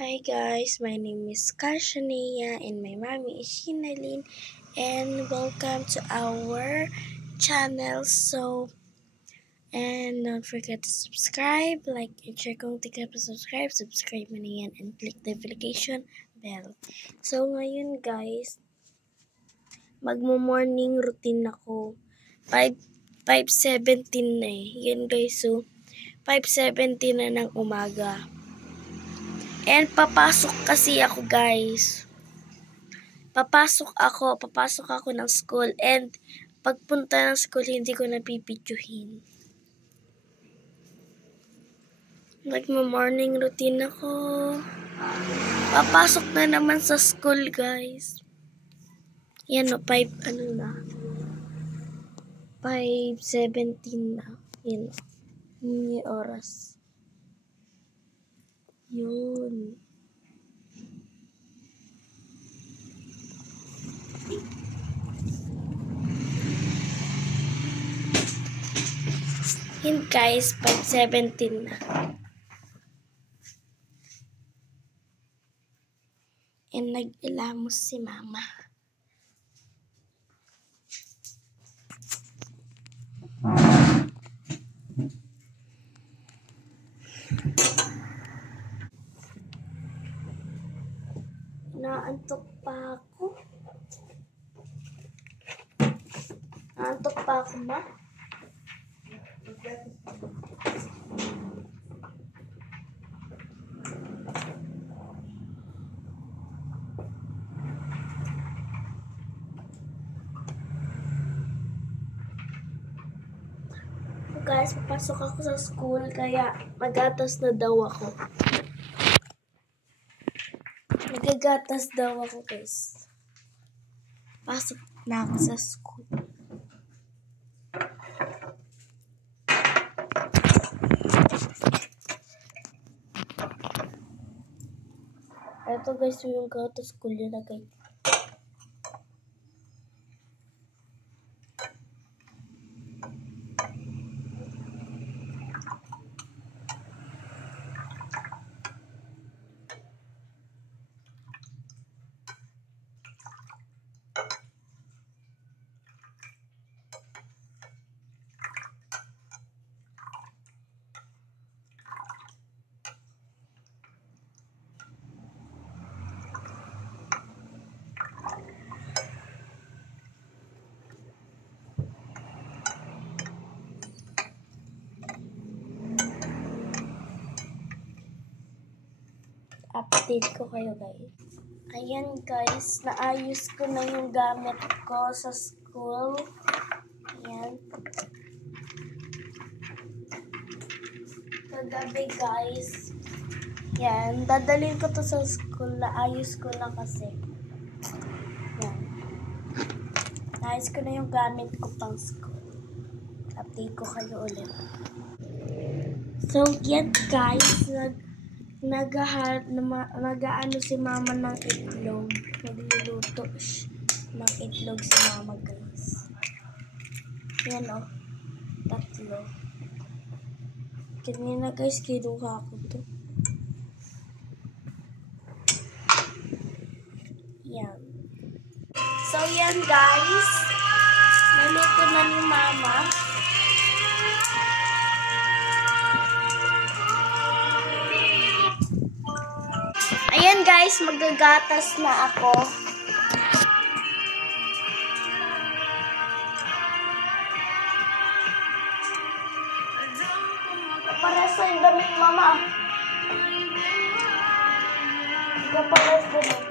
Hi guys, my name is Kashania and my mommy is Shinalyn, and welcome to our channel. And don't forget to subscribe, like, and share kung di ka pa subscribe mo na yan and click the notification bell. So ngayon guys, magmo-morning routine ako. 5:17 na Yan guys, so 5:17 na ng umaga. And papasok kasi ako guys. Papasok ako ng school, and pagpunta ng school hindi ko napipidyohin. Magmo-morning routine ako. Papasok na naman sa school guys. Yan o, 5:17 na. Yan o. Yung oras. Yun. Yun guys, 5:17 na. And nag-ilamos si mama. Naantok pa ako. Ma. Guys, papasok ako sa school, kaya magatas na daw ako. Nagagatas daw ako guys. Pasok na ako sa school. Ito guys, yung gatas ko nilagay. Update ko kayo guys. Ayan guys, naayos ko na yung gamit ko sa school. Ayan. Kagabi guys. Ayan, dadalhin ko to sa school. Naayos ko na kasi. Ayan. Naayos ko na yung gamit ko pang school. Update ko kayo ulit. So, yan guys, nag-aano si mama ng itlog. Nagluluto ng itlog si mama guys. Yan o. 3. Kanina guys, kinuha ko to. Yan. So yan guys. Naluto na ni mama. Ayan guys, magagatas na ako. Kapares na yung damit mama. Kapares damit.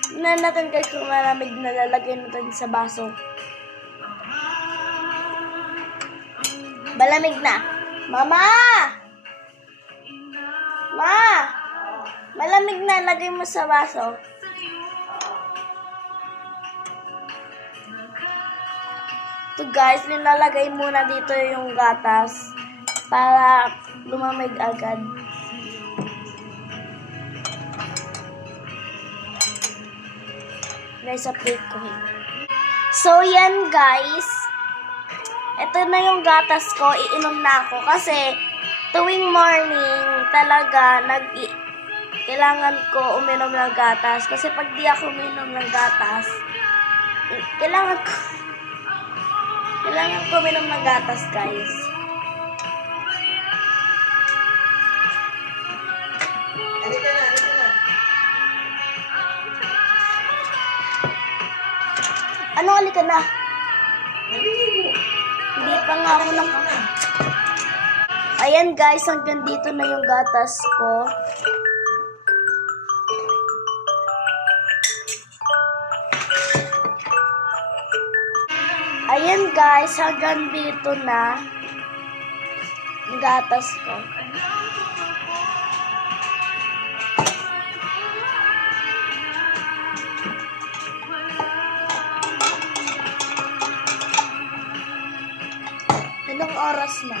Tignan natin guys kung malamig na, lalagay natin sa baso. Malamig na. Mama! Ma! Malamig na, lagay mo sa baso. Ito guys, nilalagay muna dito yung gatas para lumamig agad. Guys, update ko. So, yan guys. Ito na yung gatas ko. Iinom na ako kasi tuwing morning, talaga, kailangan ko uminom ng gatas. Kasi pag di ako uminom ng gatas, kailangan ko uminom ng gatas, guys. Halika na. Ano, halika na? Naliligo. Hindi pa nga ako Ayan, guys, hanggang dito na yung gatas ko. Ayan, guys, hanggang dito na yung gatas ko. Anong oras na?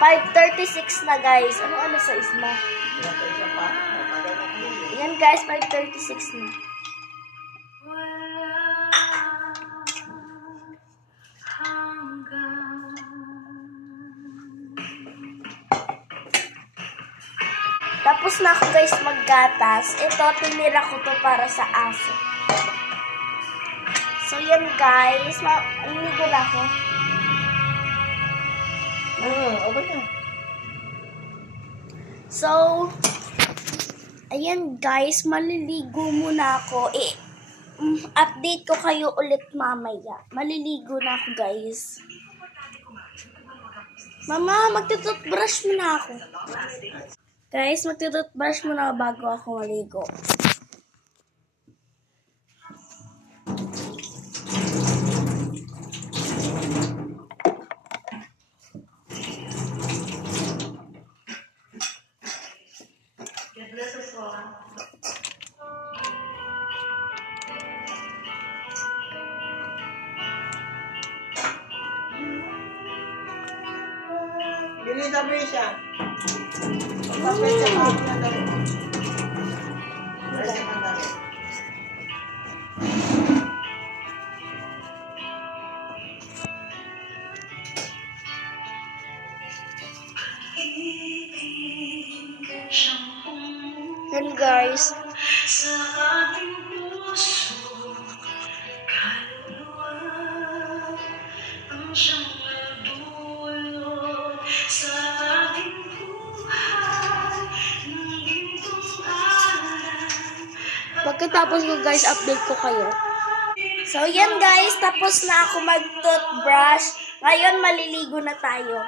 5:36 na, guys. Ano alas 6 na? Yan, guys, 5:36 na. Tapos na ako, guys, maggatas. Ito, tinira ko to para sa aso. So, yan, guys. Maliligo na ako. Okay na. So, ayan, guys. Maliligo muna ako. Update ko kayo ulit mamaya. Maliligo na ako, guys. Mama, magtututbrush muna ako. Guys, magtututbrush muna bago ako maligo. Bilisan mo siya. Pagpapay siya pa ako na dali. Kasi mandali. Yan, guys. Sa ating puso, kaluluwa ang siyang nagdulot sa ating buhay ng gintong aral. Pagkatapos ko, guys, update ko kayo. So, yan, guys. Tapos na ako mag-toothbrush. Ngayon, maliligo na tayo.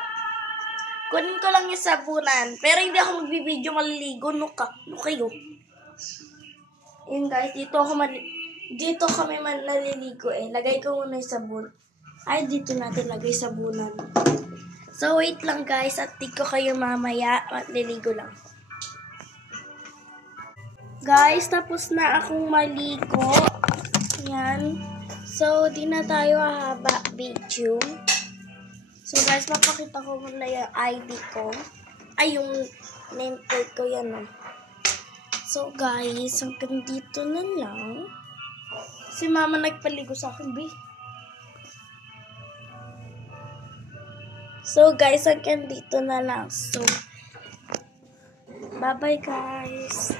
Kunin ko lang yung sabunan. Pero hindi ako magbibideo maliligo. No kayo. Yun, guys. Dito kami naliligo eh. Lagay ko muna yung sabon. Ay, dito natin lagay sabunan. So, wait lang, guys. Update ko kayo mamaya. Maliligo lang. Guys, tapos na akong maligo. Yan. So, di na tayo haba video. So, guys, mapakita ko muna yung ID ko. Ay, yung nameplate ko yan. So, guys, hanggang dito na lang. Si mama nagpaligo sa akin, B. So, guys, hanggang dito na lang. So, bye-bye, guys.